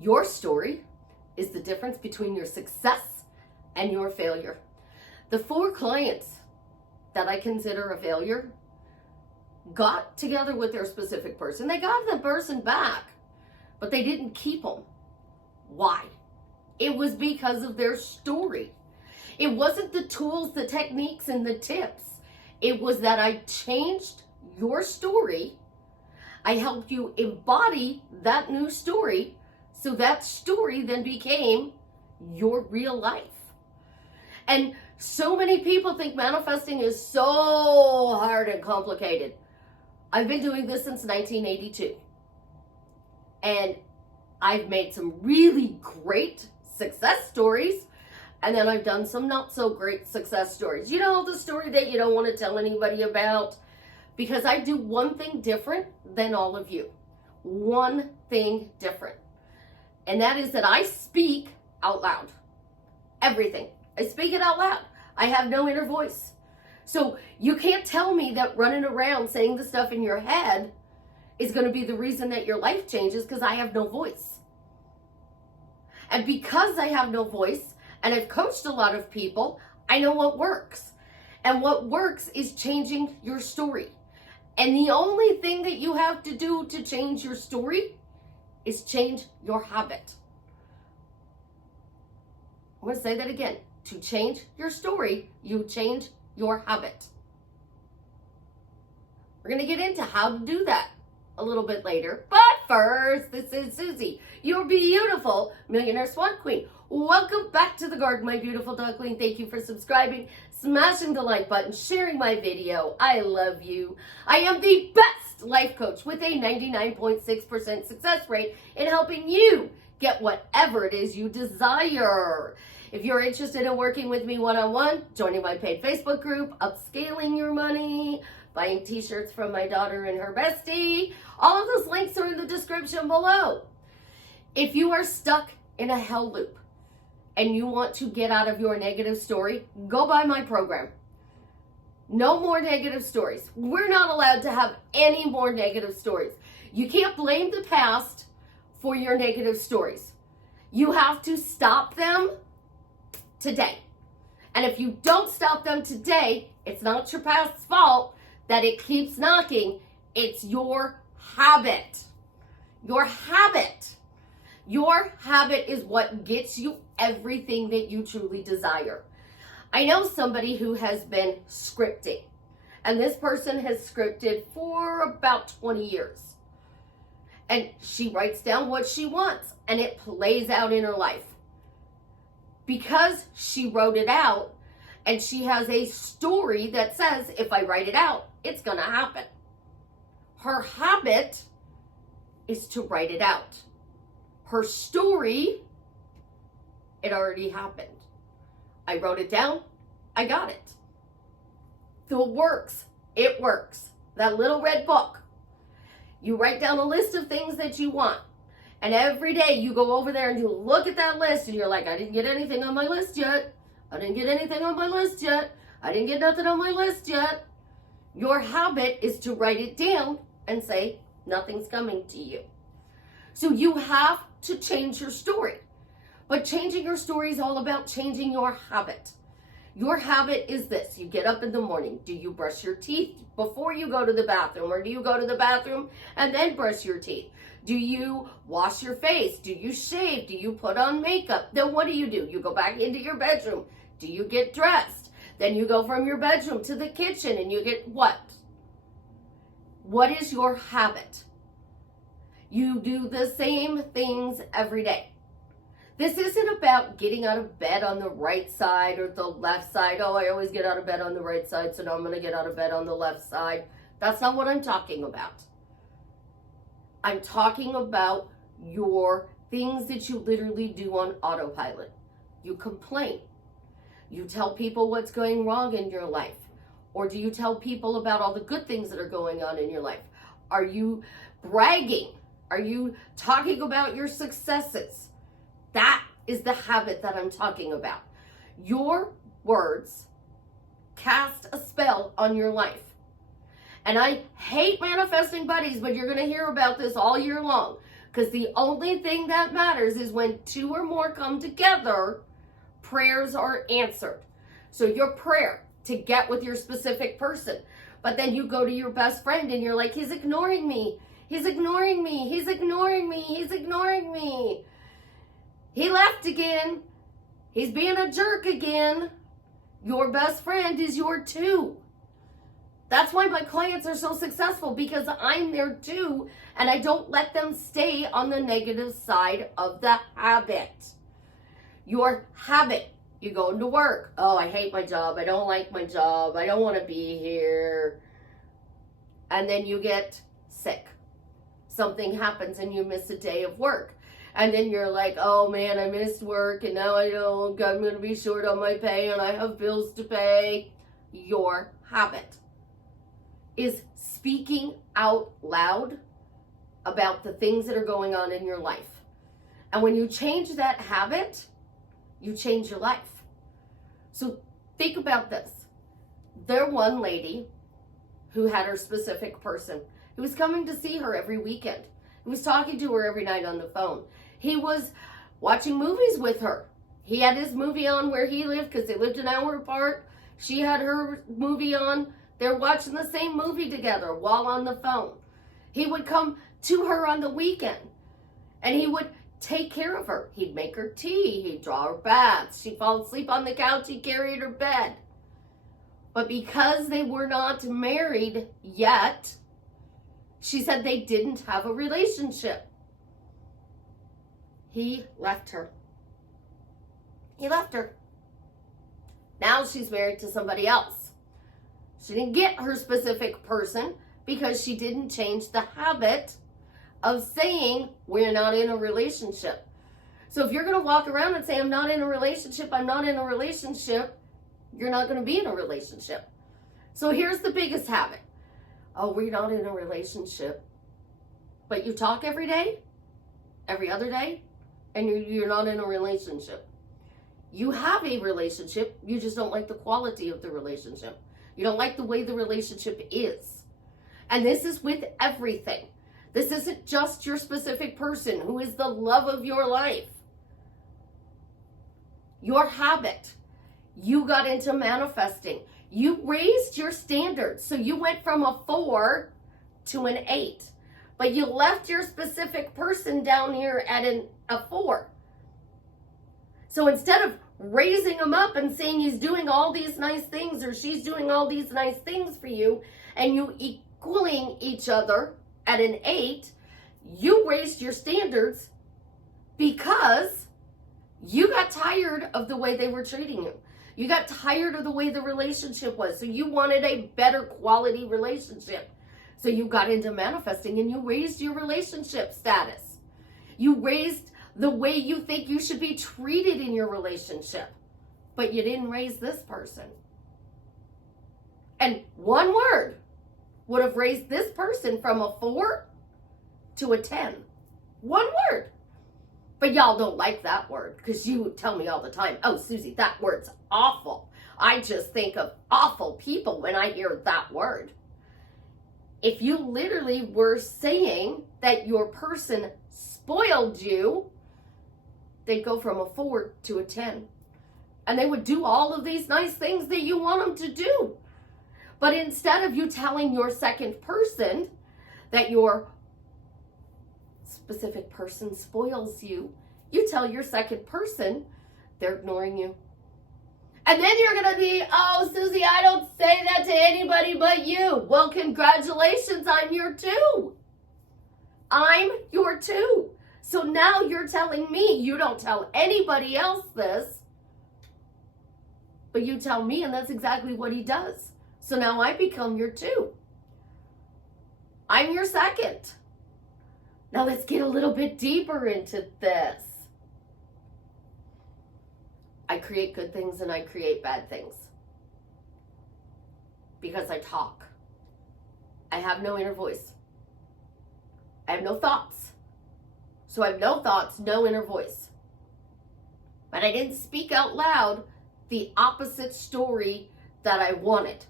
Your story is the difference between your success and your failure. The 4 clients that I consider a failure got together with their specific person. They got the person back, but they didn't keep them. Why? It was because of their story. It wasn't the tools, the techniques, and the tips. It was that I changed your story. I helped you embody that new story, so that story then became your real life. And so many people think manifesting is so hard and complicated. I've been doing this since 1982. And I've made some really great success stories. And then I've done some not so great success stories. You know, the story that you don't want to tell anybody about. Because I do one thing different than all of you. One thing different. And that is that I speak out loud. Everything. I speak it out loud. I have no inner voice. So you can't tell me that running around saying the stuff in your head is going to be the reason that your life changes, because I have no voice. And because I have no voice, and I've coached a lot of people, I know what works. And what works is changing your story. And the only thing that you have to do to change your story is change your habit. I'm going to say that again. To change your story, you change your habit. We're going to get into how to do that a little bit later. But first, this is Susie, your beautiful millionaire swan queen. Welcome back to the garden, my beautiful dog queen. Thank you for subscribing, smashing the like button, sharing my video. I love you. I am the best life coach with a 99.6% success rate in helping you get whatever it is you desire. If you're interested in working with me one-on-one, joining my paid Facebook group, upscaling your money, buying t-shirts from my daughter and her bestie, all of those links are in the description below. If you are stuck in a hell loop and you want to get out of your negative story, go buy my program. No more negative stories. We're not allowed to have any more negative stories. You can't blame the past for your negative stories. You have to stop them today. And if you don't stop them today, it's not your past's fault that it keeps knocking. It's your habit. Your habit. Your habit is what gets you everything that you truly desire. I know somebody who has been scripting, and this person has scripted for about 20 years. And she writes down what she wants, and it plays out in her life. Because she wrote it out, and she has a story that says, if I write it out, it's going to happen. Her habit is to write it out. Her story, it already happened. I wrote it down, I got it. So it works. It works. That little red book. You write down a list of things that you want. And every day you go over there and you look at that list and you're like, I didn't get anything on my list yet. I didn't get anything on my list yet. I didn't get nothing on my list yet. Your habit is to write it down and say, nothing's coming to you. So you have to change your story. But changing your story is all about changing your habit. Your habit is this. You get up in the morning. Do you brush your teeth before you go to the bathroom? Or do you go to the bathroom and then brush your teeth? Do you wash your face? Do you shave? Do you put on makeup? Then what do? You go back into your bedroom. Do you get dressed? Then you go from your bedroom to the kitchen and you get what? What is your habit? You do the same things every day. This isn't about getting out of bed on the right side or the left side. Oh, I always get out of bed on the right side, so now I'm going to get out of bed on the left side. That's not what I'm talking about. I'm talking about your things that you literally do on autopilot. You complain. You tell people what's going wrong in your life. Or do you tell people about all the good things that are going on in your life? Are you bragging? Are you talking about your successes? That is the habit that I'm talking about. Your words cast a spell on your life. And I hate manifesting buddies, but you're going to hear about this all year long. Because the only thing that matters is when two or more come together, prayers are answered. So your prayer to get with your specific person, but then you go to your best friend and you're like, he's ignoring me. He's ignoring me. He's ignoring me. He's ignoring me. He left again. He's being a jerk again. Your best friend is your two. That's why my clients are so successful, because I'm there too, and I don't let them stay on the negative side of the habit. Your habit, you go into work. Oh, I hate my job. I don't like my job. I don't want to be here. And then you get sick. Something happens and you miss a day of work. And then you're like, oh man, I missed work and now I'm going to be short on my pay and I have bills to pay. Your habit is speaking out loud about the things that are going on in your life. And when you change that habit, you change your life. So think about this. There one lady who had her specific person. He was coming to see her every weekend. He was talking to her every night on the phone. He was watching movies with her. He had his movie on where he lived because they lived an hour apart. She had her movie on. They're watching the same movie together while on the phone. He would come to her on the weekend and he would take care of her. He'd make her tea. He'd draw her baths. She'd fall asleep on the couch. He'd carry her to bed. But because they were not married yet, she said they didn't have a relationship. He left her. He left her. Now she's married to somebody else. She didn't get her specific person because she didn't change the habit of saying we're not in a relationship. So if you're going to walk around and say, I'm not in a relationship, I'm not in a relationship, you're not going to be in a relationship. So here's the biggest habit. Oh, we're not in a relationship. But you talk every day, every other day, and you're not in a relationship. You have a relationship, you just don't like the quality of the relationship. You don't like the way the relationship is. And this is with everything. This isn't just your specific person who is the love of your life. Your habit. You got into manifesting. You raised your standards. So you went from a 4 to an 8. But you left your specific person down here at a 4. So instead of raising him up and saying he's doing all these nice things or she's doing all these nice things for you, and you equaling each other at an 8, you raised your standards because you got tired of the way they were treating you. You got tired of the way the relationship was. So you wanted a better quality relationship. So you got into manifesting and you raised your relationship status. You raised the way you think you should be treated in your relationship. But you didn't raise this person. And one word would have raised this person from a 4 to a 10. One word. But y'all don't like that word because you tell me all the time, oh, Susie, that word's awful. I just think of awful people when I hear that word. If you literally were saying that your person spoiled you, they'd go from a 4 to a 10. And they would do all of these nice things that you want them to do. But instead of you telling your second person that your specific person spoils you, you tell your second person they're ignoring you. And then you're going to be, oh, Susie, I don't say that to anybody but you. Well, congratulations, I'm your 2. I'm your 2. So now you're telling me you don't tell anybody else this, but you tell me, and that's exactly what he does. So now I become your 2. I'm your second. Now let's get a little bit deeper into this. I create good things and I create bad things. Because I talk. I have no inner voice. I have no thoughts. So I have no thoughts, no inner voice. But I didn't speak out loud the opposite story that I wanted.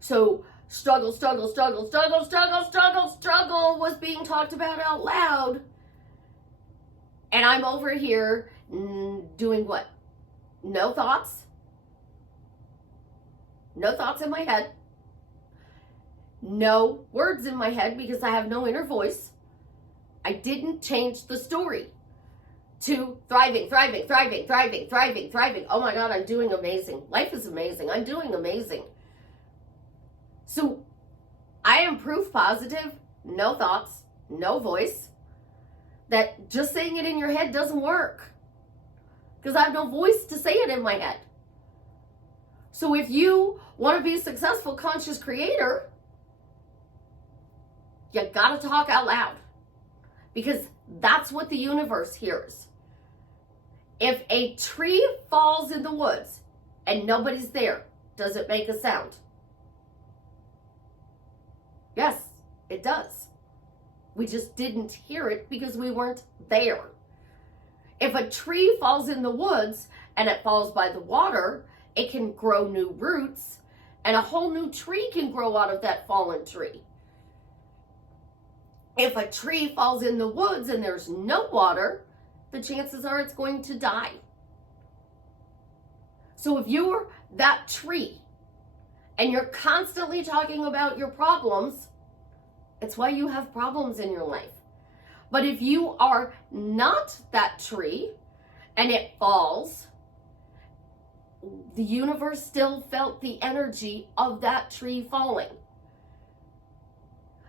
So struggle was being talked about out loud. And I'm over here doing what? No thoughts. No thoughts in my head. No words in my head because I have no inner voice. I didn't change the story to thriving. Oh my God, I'm doing amazing. Life is amazing. I'm doing amazing. So I am proof positive, no thoughts, no voice, that just saying it in your head doesn't work because I have no voice to say it in my head. So if you want to be a successful conscious creator, you got to talk out loud because that's what the universe hears. If a tree falls in the woods and nobody's there, does it make a sound? Yes, it does. We just didn't hear it because we weren't there. If a tree falls in the woods and it falls by the water, it can grow new roots and a whole new tree can grow out of that fallen tree. If a tree falls in the woods and there's no water, the chances are it's going to die. So if you're that tree and you're constantly talking about your problems, it's why you have problems in your life. But if you are not that tree and it falls, the universe still felt the energy of that tree falling.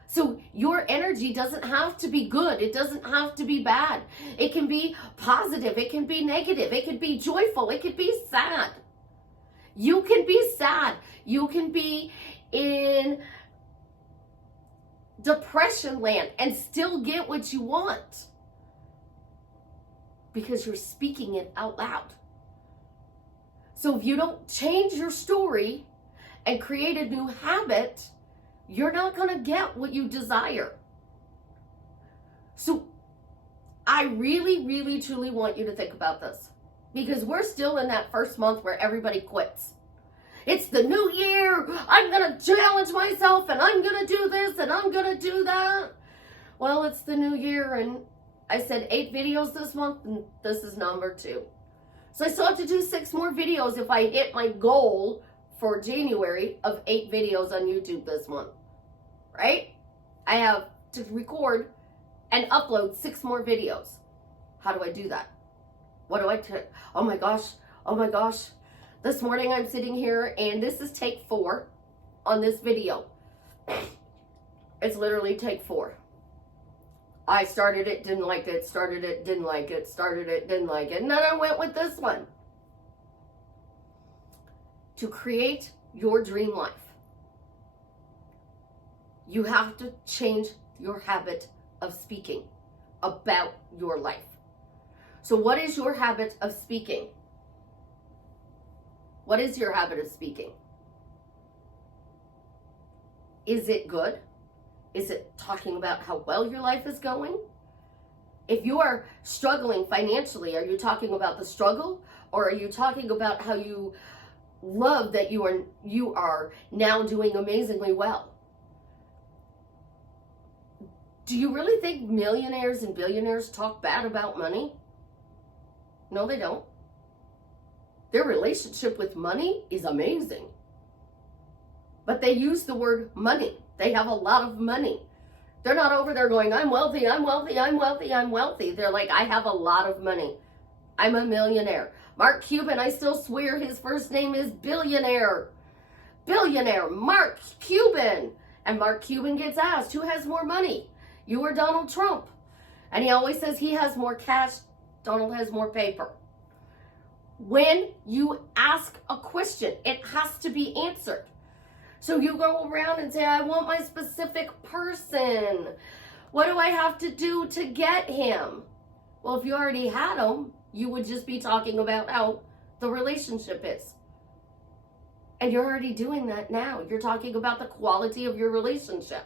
So your energy doesn't have to be good. It doesn't have to be bad. It can be positive. It can be negative. It can be joyful. It can be sad. You can be sad. You can be in depression land and still get what you want because you're speaking it out loud. So if you don't change your story and create a new habit, you're not going to get what you desire. So I really, truly want you to think about this because we're still in that first month where everybody quits. It's the new year. I'm going to challenge myself and I'm going to do this and I'm going to do that. Well, it's the new year and I said 8 videos this month and this is number 2. So I still have to do 6 more videos if I hit my goal for January of 8 videos on YouTube this month, right? I have to record and upload 6 more videos. How do I do that? What do I do? Oh my gosh. This morning I'm sitting here and this is take 4 on this video. It's literally take 4. I started it, didn't like it, started it, didn't like it, started it, didn't like it, and then I went with this one. To create your dream life, you have to change your habit of speaking about your life. So what is your habit of speaking? What is your habit of speaking? Is it good? Is it talking about how well your life is going? If you are struggling financially, are you talking about the struggle? Or are you talking about how you love that you are now doing amazingly well? Do you really think millionaires and billionaires talk bad about money? No, they don't. Their relationship with money is amazing. But they use the word money. They have a lot of money. They're not over there going, I'm wealthy, I'm wealthy, I'm wealthy, I'm wealthy. They're like, I have a lot of money. I'm a millionaire. Mark Cuban, I still swear his first name is Billionaire. Billionaire, Mark Cuban. And Mark Cuban gets asked, who has more money? You or Donald Trump? And he always says he has more cash, Donald has more paper. When you ask a question, it has to be answered. So you go around and say, I want my specific person. What do I have to do to get him? Well, if you already had him, you would just be talking about how the relationship is. And you're already doing that now. You're talking about the quality of your relationship.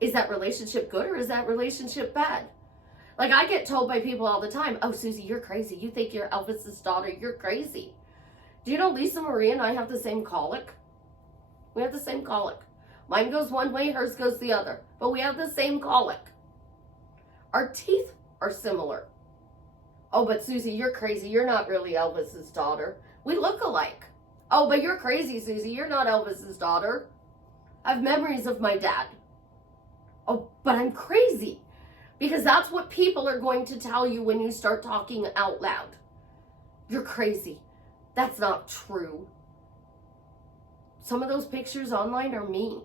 Is that relationship good or is that relationship bad? Like I get told by people all the time, oh, Susie, you're crazy. You think you're Elvis's daughter. You're crazy. Do you know Lisa Marie and I have the same colic? We have the same colic. Mine goes one way, hers goes the other. But we have the same colic. Our teeth are similar. Oh, but Susie, you're crazy. You're not really Elvis's daughter. We look alike. Oh, but you're crazy, Susie. You're not Elvis's daughter. I have memories of my dad. Oh, but I'm crazy. Because that's what people are going to tell you when you start talking out loud. You're crazy. That's not true. Some of those pictures online are me.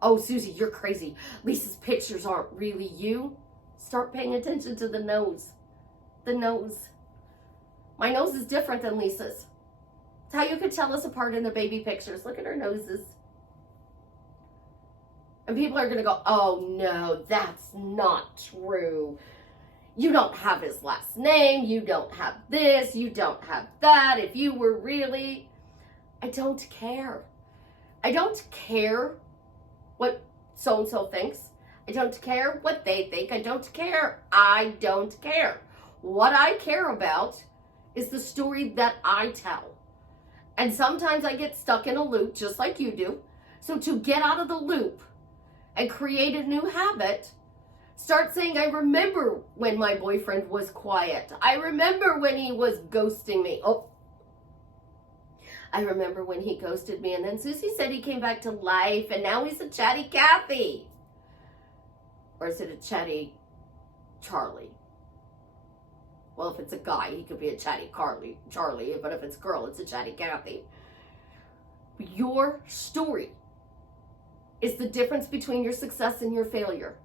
Oh, Susie, you're crazy. Lisa's pictures aren't really you. Start paying attention to the nose. The nose. My nose is different than Lisa's. It's how you could tell us apart in the baby pictures. Look at our noses. And people are going to go, oh no, that's not true. You don't have his last name. You don't have this. You don't have that. If you were really... I don't care. I don't care what so-and-so thinks. I don't care what they think. I don't care. I don't care. What I care about is the story that I tell. And sometimes I get stuck in a loop, just like you do. So to get out of the loop and create a new habit, start saying, I remember when my boyfriend was quiet. I remember when he was ghosting me. Oh, I remember when he ghosted me. And then Susie said he came back to life and now he's a chatty Cathy. Or is it a chatty Charlie? Well, if it's a guy, he could be a chatty Charlie. But if it's a girl, it's a chatty Cathy. Your story is the difference between your success and your failure.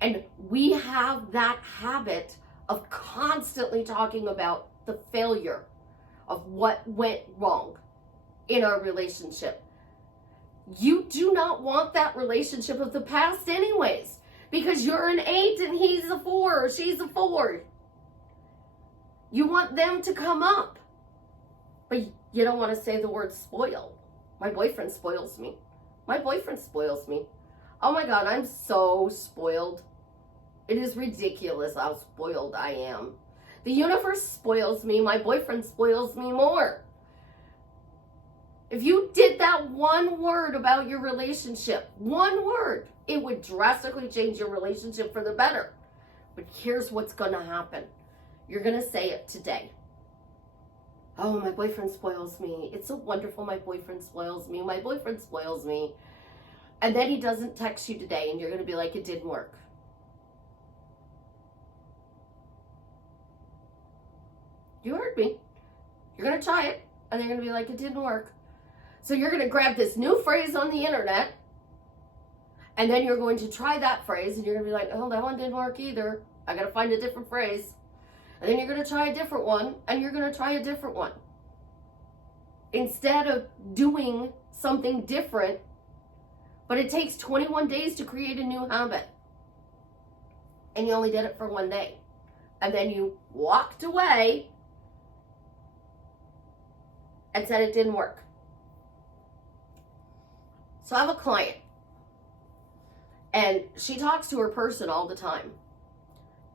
And we have that habit of constantly talking about the failure of what went wrong in our relationship. You do not want that relationship of the past anyways, because you're an 8 and he's a 4 or she's a 4. You want them to come up, but you don't want to say the word spoil. My boyfriend spoils me. My boyfriend spoils me. Oh my God, I'm so spoiled. It is ridiculous how spoiled I am. The universe spoils me. My boyfriend spoils me more. If you did that one word about your relationship, one word, it would drastically change your relationship for the better. But here's what's going to happen. You're going to say it today. Oh, my boyfriend spoils me. It's so wonderful. My boyfriend spoils me. My boyfriend spoils me. And then he doesn't text you today and you're going to be like, it didn't work. You heard me. You're going to try it and they're going to be like, it didn't work. So you're going to grab this new phrase on the internet and then you're going to try that phrase and you're going to be like, oh, that one didn't work either. I got to find a different phrase. And then you're going to try a different one and you're going to try a different one. Instead of doing something different, but it takes 21 days to create a new habit. And you only did it for one day. And then you walked away and said it didn't work. So I have a client and she talks to her person all the time.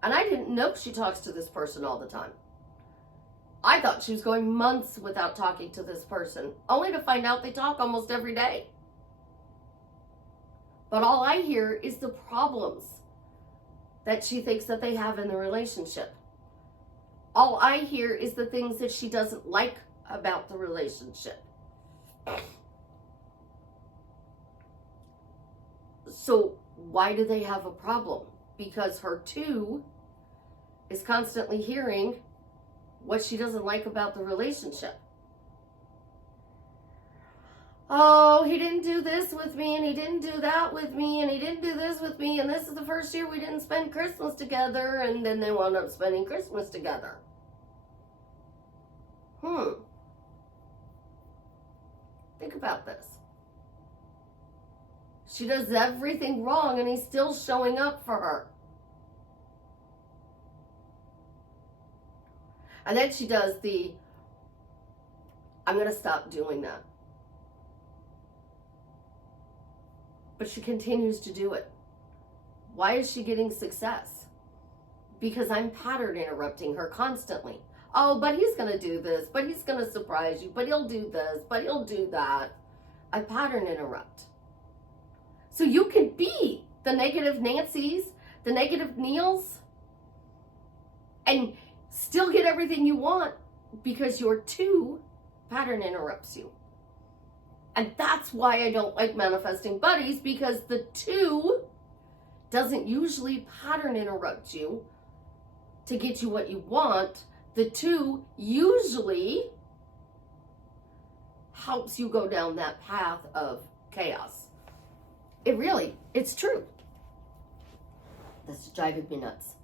And I didn't know she talks to this person all the time. I thought she was going months without talking to this person, only to find out they talk almost every day. But all I hear is the problems that she thinks that they have in the relationship. All I hear is the things that she doesn't like about the relationship. So why do they have a problem? Because her 2 is constantly hearing what she doesn't like about the relationship. Oh, he didn't do this with me, and he didn't do that with me, and he didn't do this with me, and this is the first year we didn't spend Christmas together, and then they wound up spending Christmas together. Think about this. She does everything wrong, and he's still showing up for her. And then she does I'm going to stop doing that. But she continues to do it. Why is she getting success? Because I'm pattern interrupting her constantly. Oh, but he's going to do this, but he's going to surprise you, but he'll do this, but he'll do that. a pattern interrupt. So you can be the negative Nancy's, the negative Neils, and still get everything you want because your 2 pattern interrupts you. And that's why I don't like manifesting buddies, because the 2 doesn't usually pattern interrupt you to get you what you want. The 2 usually helps you go down that path of chaos. It's true. That's driving me nuts.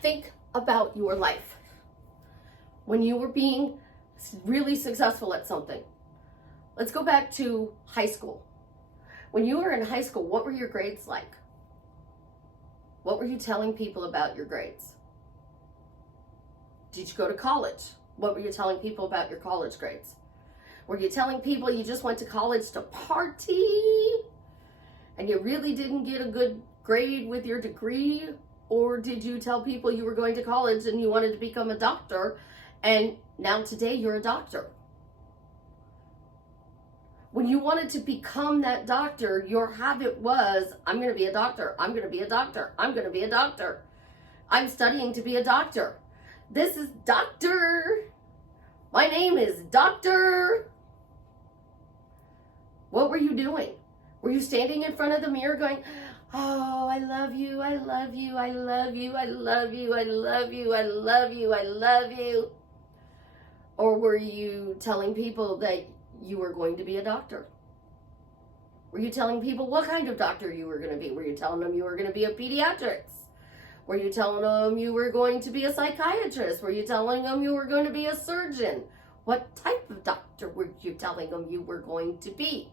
Think about your life. When you were being really successful at something. Let's go back to high school. When you were in high school, what were your grades like? What were you telling people about your grades? Did you go to college? What were you telling people about your college grades? Were you telling people you just went to college to party and you really didn't get a good grade with your degree? Or did you tell people you were going to college and you wanted to become a doctor, and now today you're a doctor? When you wanted to become that doctor, your habit was, I'm going to be a doctor. I'm going to be a doctor. I'm going to be a doctor. I'm studying to be a doctor. This is doctor. My name is doctor. What were you doing? Were you standing in front of the mirror going, oh, I love you, I love you, I love you, I love you, I love you, I love you, I love you? Or were you telling people that you were going to be a doctor? Were you telling people what kind of doctor you were going to be? Were you telling them you were going to be a pediatrician? Were you telling them you were going to be a psychiatrist? Were you telling them you were going to be a surgeon? What type of doctor were you telling them you were going to be?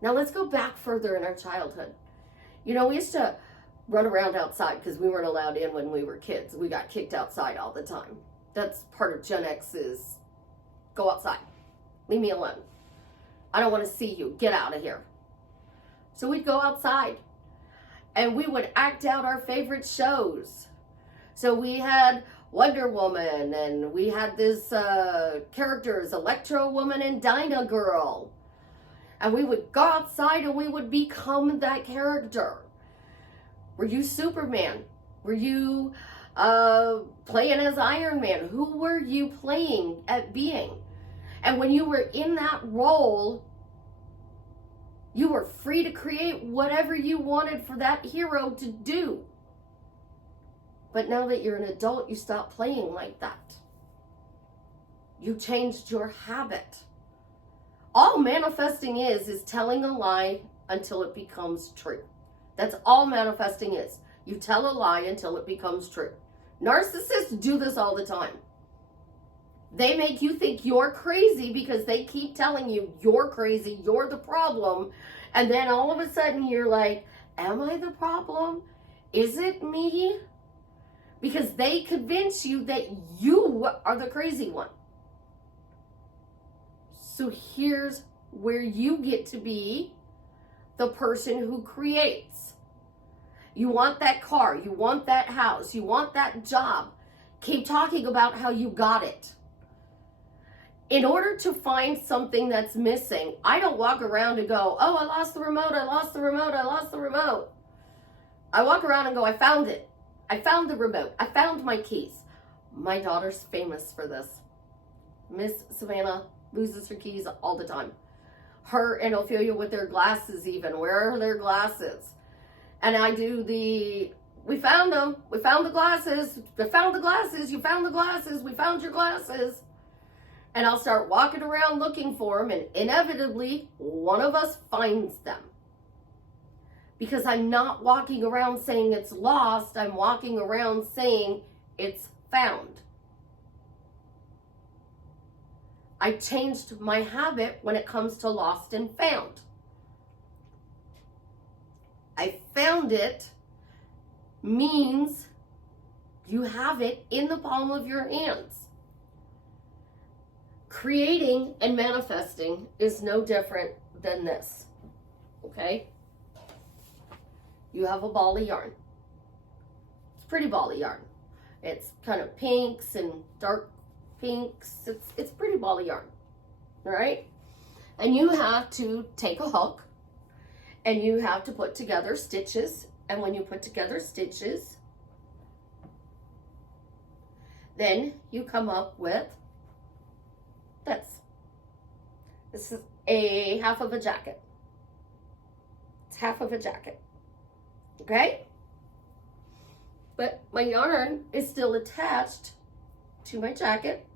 Now let's go back further in our childhood. You know, we used to run around outside because we weren't allowed in when we were kids. We got kicked outside all the time. That's part of Gen X's go outside. Leave me alone. I don't want to see you. Get out of here. So we'd go outside and we would act out our favorite shows. So we had Wonder Woman, and we had this characters, Electro Woman and Dyna Girl. And we would go outside and we would become that character. Were you Superman? Were you playing as Iron Man? Who were you playing at being? And when you were in that role, you were free to create whatever you wanted for that hero to do. But now that you're an adult, you stop playing like that. You changed your habit. All manifesting is telling a lie until it becomes true. That's all manifesting is. You tell a lie until it becomes true. Narcissists do this all the time. They make you think you're crazy because they keep telling you you're crazy, you're the problem. And then all of a sudden you're like, am I the problem? Is it me? Because they convince you that you are the crazy one. So here's where you get to be the person who creates. You want that car, you want that house, you want that job. Keep talking about how you got it. In order to find something that's missing, I don't walk around and go, oh, I lost the remote, I lost the remote, I lost the remote. I walk around and go, I found it. I found the remote. I found my keys. My daughter's famous for this. Miss Savannah loses her keys all the time. Her and Ophelia with their glasses even. Where are their glasses? And I do we found them. We found the glasses. We found the glasses. You found the glasses. We found your glasses. And I'll start walking around looking for them, and inevitably, one of us finds them. Because I'm not walking around saying it's lost, I'm walking around saying it's found. I changed my habit when it comes to lost and found. I found it means you have it in the palm of your hands. Creating and manifesting is no different than this, okay? You have a ball of yarn. It's a pretty ball of yarn. It's kind of pinks and dark pinks. It's pretty ball of yarn, all right? And you have to take a hook and you have to put together stitches. And when you put together stitches, then you come up with this. This is a half of a jacket. It's half of a jacket, okay? But my yarn is still attached to my jacket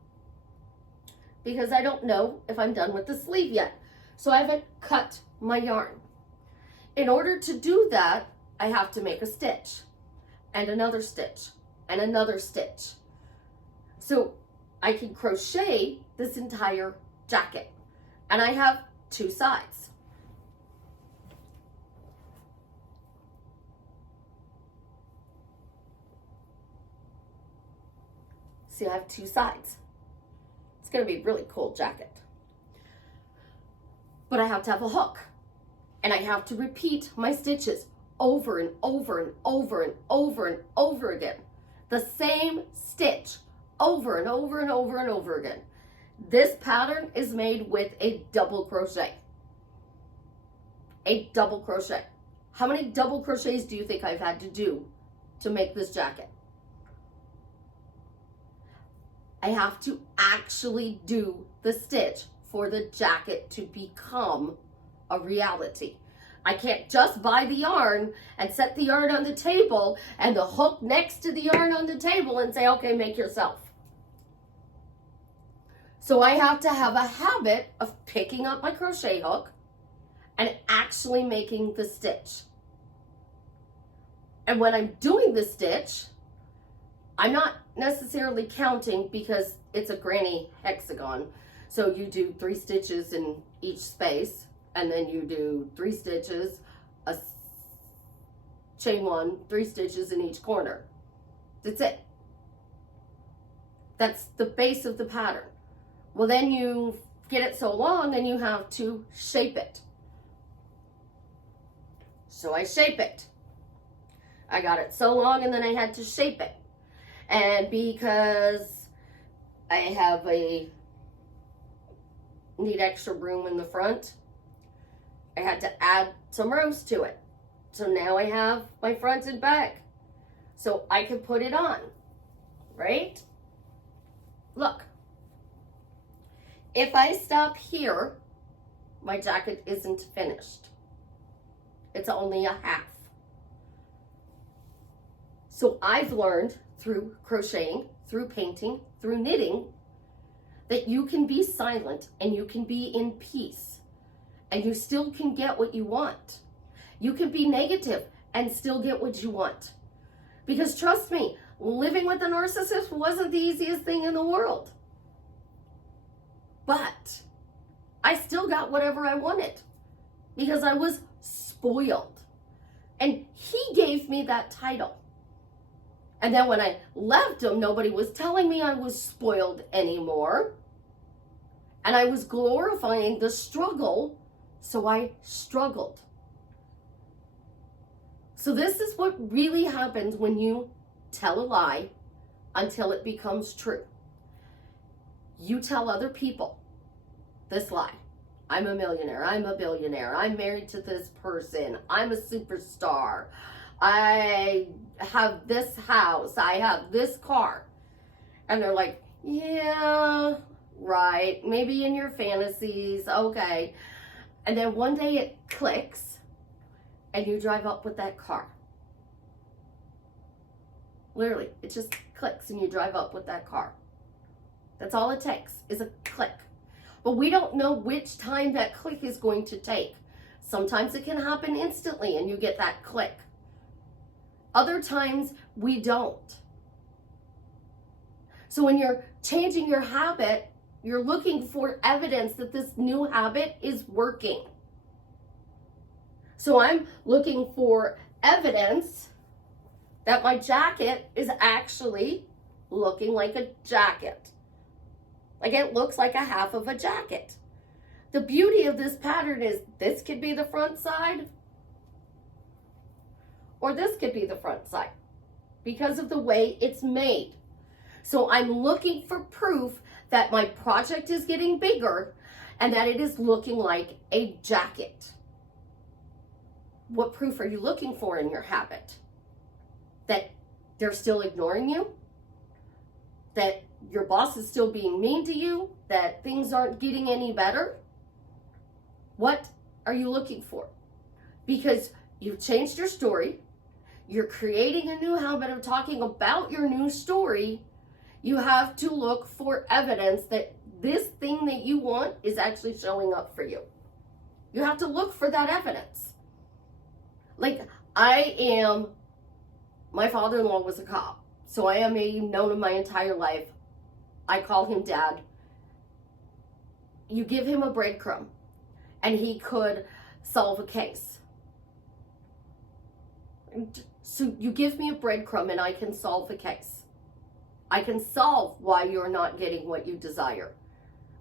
because I don't know if I'm done with the sleeve yet. So I haven't cut my yarn. In order to do that, I have to make a stitch and another stitch and another stitch. So I can crochet this entire jacket, and I have 2 sides. See, I have 2 sides. It's going to be a really cool jacket. But I have to have a hook, and I have to repeat my stitches over and over and over and over and over again. The same stitch over and over and over and over again. This pattern is made with a double crochet. A double crochet. How many double crochets do you think I've had to do to make this jacket? I have to actually do the stitch for the jacket to become a reality. I can't just buy the yarn and set the yarn on the table and the hook next to the yarn on the table and say, okay, make yourself. So I have to have a habit of picking up my crochet hook and actually making the stitch. And when I'm doing the stitch, I'm not necessarily counting because it's a granny hexagon. So you do 3 stitches in each space, and then you do 3 stitches, a chain 1, 3 stitches in each corner. That's it. That's the base of the pattern. Well, then you get it so long and you have to shape it. So I shape it. I got it so long and then I had to shape it. And because I need extra room in the front, I had to add some rows to it. So now I have my front and back. So I can put it on, right? Look. If I stop here, my jacket isn't finished. It's only a half. So I've learned through crocheting, through painting, through knitting, that you can be silent and you can be in peace and you still can get what you want. You can be negative and still get what you want. Because trust me, living with a narcissist wasn't the easiest thing in the world. But I still got whatever I wanted because I was spoiled. And he gave me that title. And then when I left him, nobody was telling me I was spoiled anymore. And I was glorifying the struggle, so I struggled. So this is what really happens when you tell a lie until it becomes true. You tell other people this lie. I'm a millionaire. I'm a billionaire. I'm married to this person. I'm a superstar. I have this house. I have this car. And they're like, yeah, right. Maybe in your fantasies. Okay. And then one day it clicks and you drive up with that car. Literally, it just clicks and you drive up with that car. That's all it takes is a click. But we don't know which time that click is going to take. Sometimes it can happen instantly and you get that click. Other times we don't. So when you're changing your habit, you're looking for evidence that this new habit is working. So I'm looking for evidence that my jacket is actually looking like a jacket. Like it looks like a half of a jacket. The beauty of this pattern is this could be the front side or this could be the front side because of the way it's made. So I'm looking for proof that my project is getting bigger and that it is looking like a jacket. What proof are you looking for in your habit? That they're still ignoring you? That your boss is still being mean to you? That things aren't getting any better? What are you looking for? Because you've changed your story. You're creating a new habit of talking about your new story. You have to look for evidence that this thing that you want is actually showing up for you. You have to look for that evidence. Like, my father-in-law was a cop, so I am known him my entire life. I call him Dad. You give him a breadcrumb, and he could solve a case. So you give me a breadcrumb, and I can solve the case. I can solve why you're not getting what you desire.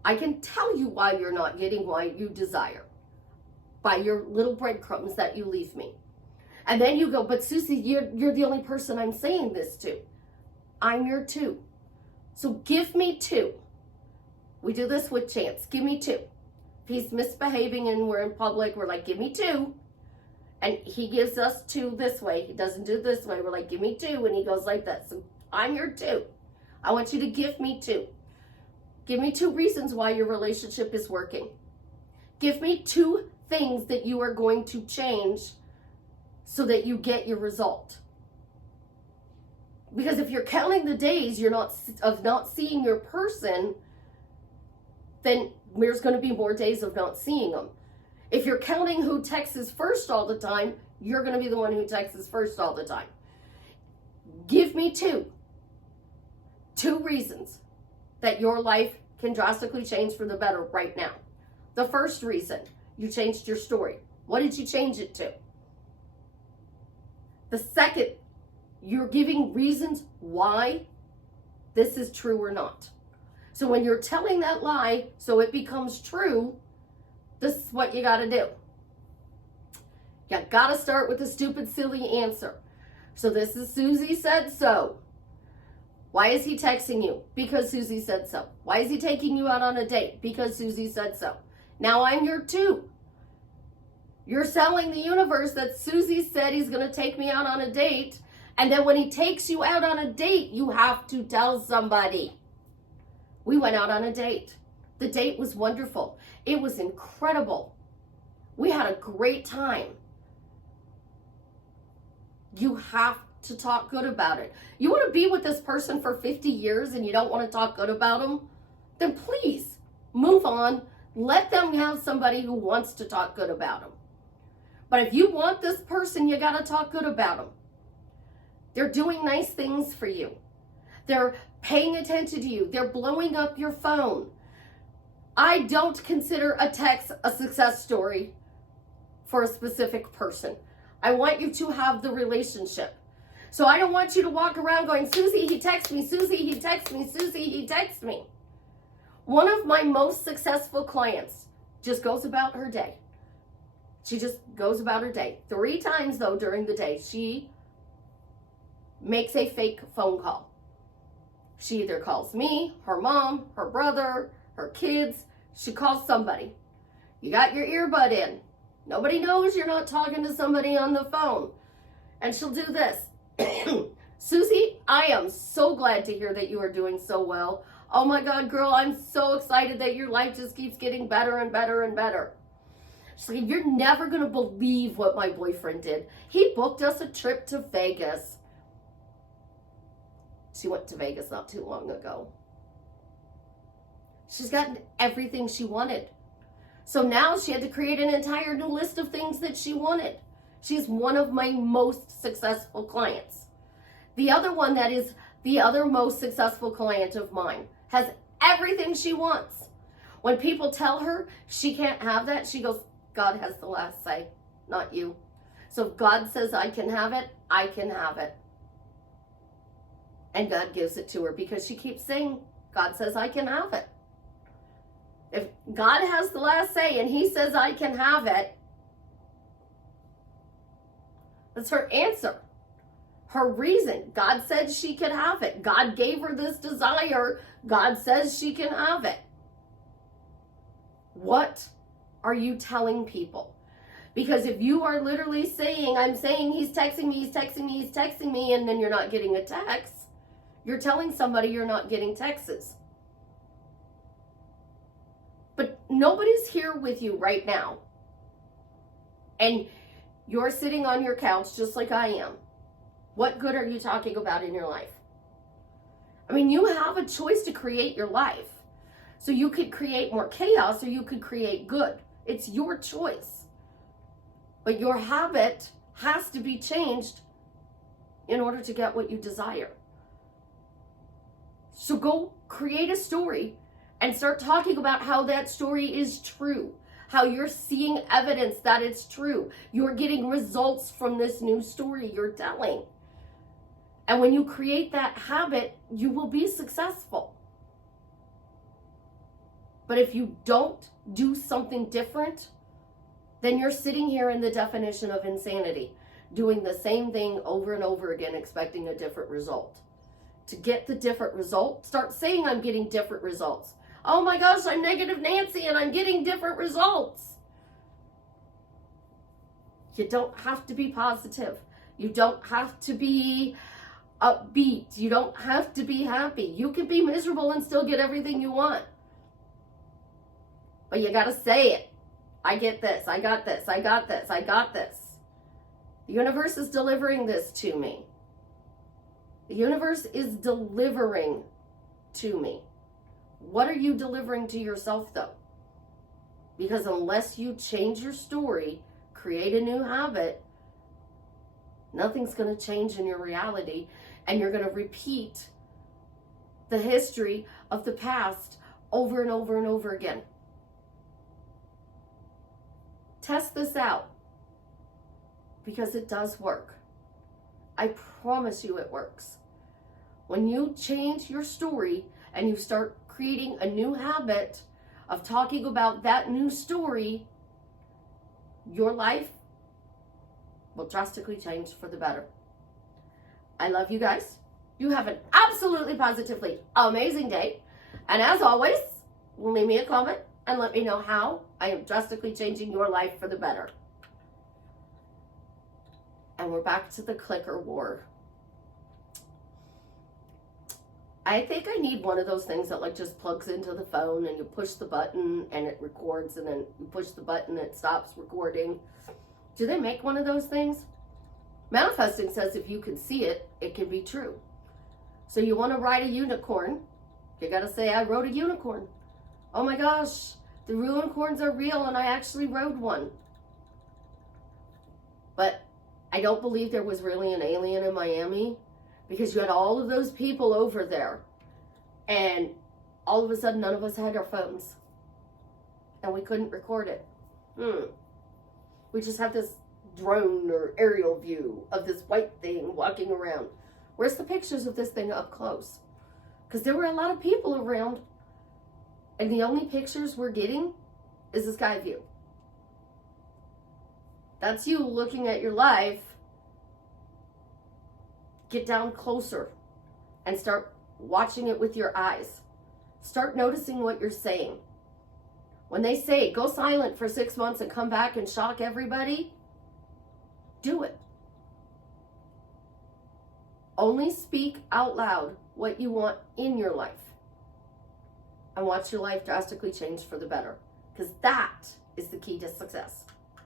I can tell you why you're not getting what you desire by your little breadcrumbs that you leave me. And then you go, but Suzie, you're the only person I'm saying this to. I'm your two. So give me two. We do this with Chance. Give me two. If he's misbehaving and we're in public, we're like, give me two. And he gives us two this way. He doesn't do it this way. We're like, give me two. And he goes like this. So I'm your two. I want you to give me two. Give me two reasons why your relationship is working. Give me two things that you are going to change so that you get your result. Because if you're counting the days of not seeing your person, then there's going to be more days of not seeing them. If you're counting who texts first all the time, you're going to be the one who texts first all the time. Give me two reasons that your life can drastically change for the better right now. The first reason, you changed your story. What did you change it to? The second, you're giving reasons why this is true or not. So when you're telling that lie so it becomes true, this is what you got to do. You got to start with a stupid, silly answer. So this is Suzie said so. Why is he texting you? Because Suzie said so. Why is he taking you out on a date? Because Suzie said so. Now I'm your two. You're selling the universe that Suzie said he's going to take me out on a date. And then when he takes you out on a date, you have to tell somebody. We went out on a date. The date was wonderful. It was incredible. We had a great time. You have to talk good about it. You want to be with this person for 50 years and you don't want to talk good about them? Then please move on. Let them have somebody who wants to talk good about them. But if you want this person, you got to talk good about them. They're doing nice things for you. They're paying attention to you. They're blowing up your phone. I don't consider a text a success story for a specific person. I want you to have the relationship. So I don't want you to walk around going, Suzie, he texts me, Suzie, he texts me, Suzie, he texts me. One of my most successful clients just goes about her day. She just goes about her day. 3 times, though, during the day, she makes a fake phone call. She either calls me, her mom, her brother, her kids. She calls somebody. You got your earbud in. Nobody knows you're not talking to somebody on the phone. And she'll do this. Suzie, I am so glad to hear that you are doing so well. Oh my God, girl, I'm so excited that your life just keeps getting better and better and better. She's like, you're never going to believe what my boyfriend did. He booked us a trip to Vegas. She went to Vegas not too long ago. She's gotten everything she wanted. So now she had to create an entire new list of things that she wanted. She's one of my most successful clients. The other one that is the other most successful client of mine has everything she wants. When people tell her she can't have that, she goes, God has the last say, not you. So if God says I can have it, I can have it. And God gives it to her because she keeps saying, God says I can have it. If God has the last say and he says I can have it, that's her answer. her reason. God said she can have it. God gave her this desire. God says she can have it. What are you telling people? Because if you are literally saying, I'm saying he's texting me, he's texting me, he's texting me, and then you're not getting a text, you're telling somebody you're not getting texts. But nobody's here with you right now. And you're sitting on your couch just like I am. What good are you talking about in your life? I mean, you have a choice to create your life. So you could create more chaos or you could create good. It's your choice. But your habit has to be changed in order to get what you desire. So go create a story and start talking about how that story is true. How you're seeing evidence that it's true. You're getting results from this new story you're telling. And when you create that habit, you will be successful. But if you don't do something different, then you're sitting here in the definition of insanity, doing the same thing over and over again, expecting a different result. To get the different result, start saying I'm getting different results. Oh my gosh, I'm negative Nancy and I'm getting different results. You don't have to be positive. You don't have to be upbeat. You don't have to be happy. You can be miserable and still get everything you want. But you got to say it. I get this. I got this. I got this. I got this. The universe is delivering this to me. The universe is delivering to me. What are you delivering to yourself, though? Because unless you change your story, create a new habit, nothing's going to change in your reality, and you're going to repeat the history of the past over and over and over again. Test this out, because it does work. I promise you it works. When you change your story and you start creating a new habit of talking about that new story, your life will drastically change for the better. I love you guys. You have an absolutely positively amazing day. And as always, leave me a comment and let me know how I am drastically changing your life for the better. And we're back to the clicker war. I think I need one of those things that like just plugs into the phone and you push the button and it records, and then you push the button and it stops recording. Do they make one of those things? Manifesting says if you can see it, it can be true. So you want to ride a unicorn, you got to say, I rode a unicorn. Oh my gosh, the unicorns are real and I actually rode one. But I don't believe there was really an alien in Miami, because you had all of those people over there and all of a sudden none of us had our phones and we couldn't record it. We just have this drone or aerial view of this white thing walking around. Where's the pictures of this thing up close? Because there were a lot of people around and the only pictures we're getting is the sky view. That's you looking at your life. Get down closer and start watching it with your eyes. Start noticing what you're saying. When they say go silent for 6 months and come back and shock everybody, do it. Only speak out loud what you want in your life and watch your life drastically change for the better, because that is the key to success.